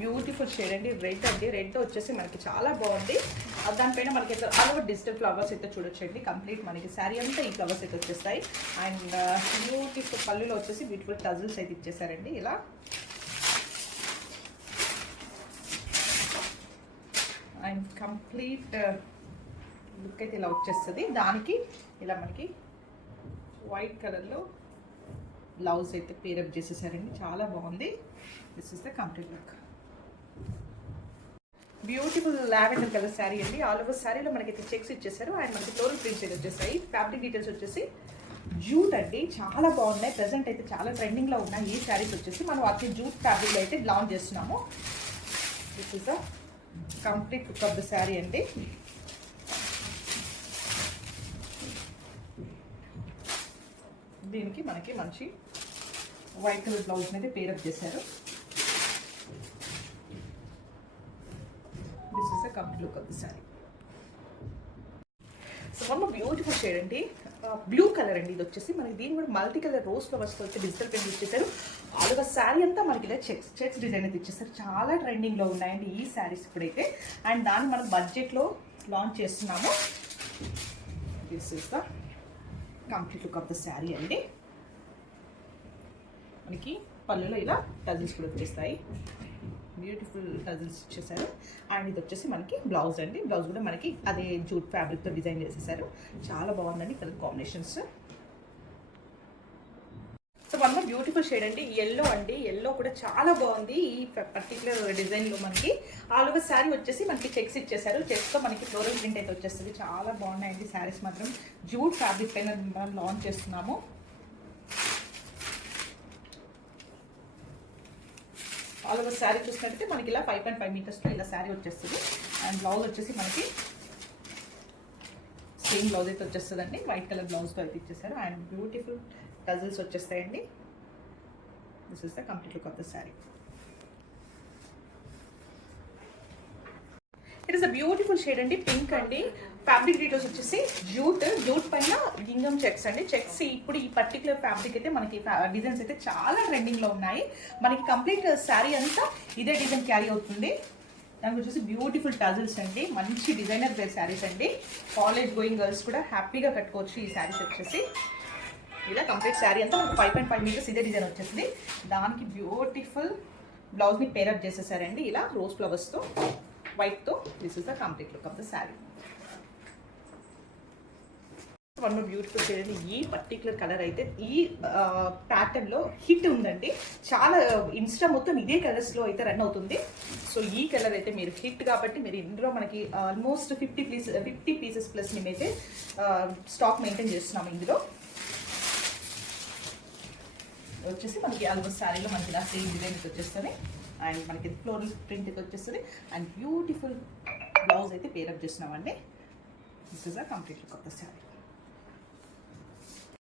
Beautiful shade అండి, red అండి. Red వచ్చేసి మనకి చాలా బాగుంది. దానిపైన మనకి ఆల్ డిజిటల్ ఫ్లవర్స్ అయితే చూడొచ్చండి. కంప్లీట్ మనకి శారీ అంతా ఈ ఫ్లవర్స్ అయితే వచ్చేస్తాయి. అండ్ బ్యూటిఫుల్ పళ్ళులో వచ్చేసి బ్యూటిఫుల్ టజిల్స్ అయితే ఇచ్చేసారండి. ఇలా అండ్ కంప్లీట్ లుక్ అయితే ఇలా వచ్చేస్తుంది. దానికి ఇలా మనకి వైట్ కలర్లో బ్లౌజ్ అయితే పేరప్ చేసేసారండి. చాలా బాగుంది. This is the complete look. Beautiful lavender colour sari అండి. ఆల్ ఓవర్ శారీలో మనకైతే చెక్స్ ఇచ్చేసారు అండ్ మనకి ఫ్లోరల్ ప్రింట్స్ అయితే వచ్చేసాయి. ఫ్యాబ్రిక్ డీటెయిల్స్ వచ్చేసి జూట్ అండి, చాలా బాగున్నాయి. ప్రెసెంట్ అయితే చాలా ట్రెండింగ్లో ఉన్నాయి ఈ శారీస్ వచ్చేసి. మనం వాటిని జూట్ ఫ్యాబ్రిక్లో అయితే లాంచ్ చేస్తున్నాము. This is the complete look of the sari అండి. దీనికి మనకి మంచి వైట్ కలర్ బ్లౌజ్ అనేది పేరప్ చేశారు. This is the complete look of the sari. So one beautiful shade అండి, బ్లూ కలర్ అండి. ఇది వచ్చేసి మనకి దీని కూడా మల్టీ కలర్ రోజ్ ఫ్లవర్స్తో వచ్చి డిజిటల్ ప్రింట్ ఇచ్చేసారు. ఆల్ ఓవర్ శారీ అంతా మనకి ఇలా చెక్స్ డిజైన్ అయితే ఇచ్చేసారు. చాలా ట్రెండింగ్లో ఉన్నాయండి ఈ శారీస్ ఇప్పుడైతే. అండ్ దాన్ని మనం బడ్జెట్లో లాంచ్ చేస్తున్నాము. This is the complete look of the sari అండి. మనకి పళ్ళులో ఇలా టజిల్స్ కూడా వచ్చేస్తాయి. బ్యూటిఫుల్ టజిల్స్ ఇచ్చేసారు. అండ్ ఇది వచ్చేసి మనకి బ్లౌజ్ అండి. బ్లౌజ్ కూడా మనకి అదే జూట్ ఫ్యాబ్రిక్తో డిజైన్ చేసేసారు. చాలా బాగుందండి colour combinations. So one more beautiful shade అండి, ఎల్లో అండి. ఎల్లో కూడా చాలా బాగుంది ఈ పర్టికులర్ డిజైన్లో. మనకి ఆల్ ఓవర్ శారీ వచ్చేసి మనకి చెక్స్ ఇచ్చేసారు. చెక్స్తో మనకి ఫ్లోరల్ ప్రింట్ అయితే వచ్చేస్తుంది. చాలా బాగున్నాయండి శారీస్ మాత్రం. జూట్ ఫ్యాబ్రిక్ పైన మనం లాంచ్ చేస్తున్నాము. ఆల్ ఓవర్ శారీ చూసినట్టయితే మనకి ఇలా 5.5 మీటర్స్లో ఇలా శారీ వచ్చేస్తుంది. అండ్ బ్లౌజ్ వచ్చేసి మనకి సేమ్ బ్లౌజ్ అయితే వచ్చేస్తుందండి. వైట్ కలర్ బ్లౌజ్తో అయితే ఇచ్చేసారు. అండ్ బ్యూటిఫుల్ టజిల్స్ వచ్చేస్తాయండి. This is the complete look of the sari. It is a beautiful shade అండి, పింక్ అండి. ఫ్యాబ్రిక్ డీటెయిల్స్ వచ్చేసి జూట్ పైన గింగం చెక్స్ అండి. చెక్స్ ఇప్పుడు ఈ పర్టికులర్ ఫ్యాబ్రిక్ అయితే మనకి డిజైన్స్ అయితే చాలా ట్రెండింగ్లో ఉన్నాయి. మనకి కంప్లీట్ శారీ అంతా ఇదే డిజైన్ క్యారీ అవుతుంది. దానికి వచ్చేసి బ్యూటిఫుల్ టజిల్స్ అండి. మంచి డిజైనర్ వేర్ శారీస్ అండి. కాలేజ్ గోయింగ్ గర్ల్స్ కూడా హ్యాపీగా కట్టుకోవచ్చు ఈ శారీస్ వచ్చేసి. ఇలా కంప్లీట్ శారీ అంతా మనకు 5.5 మీటర్స్ ఇదే డిజైన్ వచ్చేసింది. దానికి బ్యూటిఫుల్ బ్లౌజ్ని పేరప్ చేసేసారండి ఇలా రోజ్ ఫ్లవర్స్తో వైట్తో. This is the complete look of the sari. One more beautiful shade అండి. ఈ పర్టికులర్ కలర్ అయితే ఈ ప్యాటర్న్లో హిట్ ఉందండి. చాలా ఇన్స్టా మొత్తం ఇదే కలర్స్లో అయితే రన్ అవుతుంది. సో ఈ కలర్ అయితే మీరు హిట్ కాబట్టి మీరు ఇందులో మనకి ఆల్మోస్ట్ 50 పీసెస్ ప్లస్ మేమైతే స్టాక్ మెయింటైన్ చేస్తున్నాము. ఇందులో వచ్చేసి మనకి ఆల్మోస్ట్ శారీలో మనకి ఇలా సేమ్ డిజైన్ అయితే వచ్చేస్తుంది. అండ్ మనకి ఫ్లోరల్ ప్రింట్ అయితే వచ్చేస్తుంది. అండ్ బ్యూటిఫుల్ బ్లౌజ్ అయితే పేరప్ చేస్తున్నామండి. This is a complete look of the sari.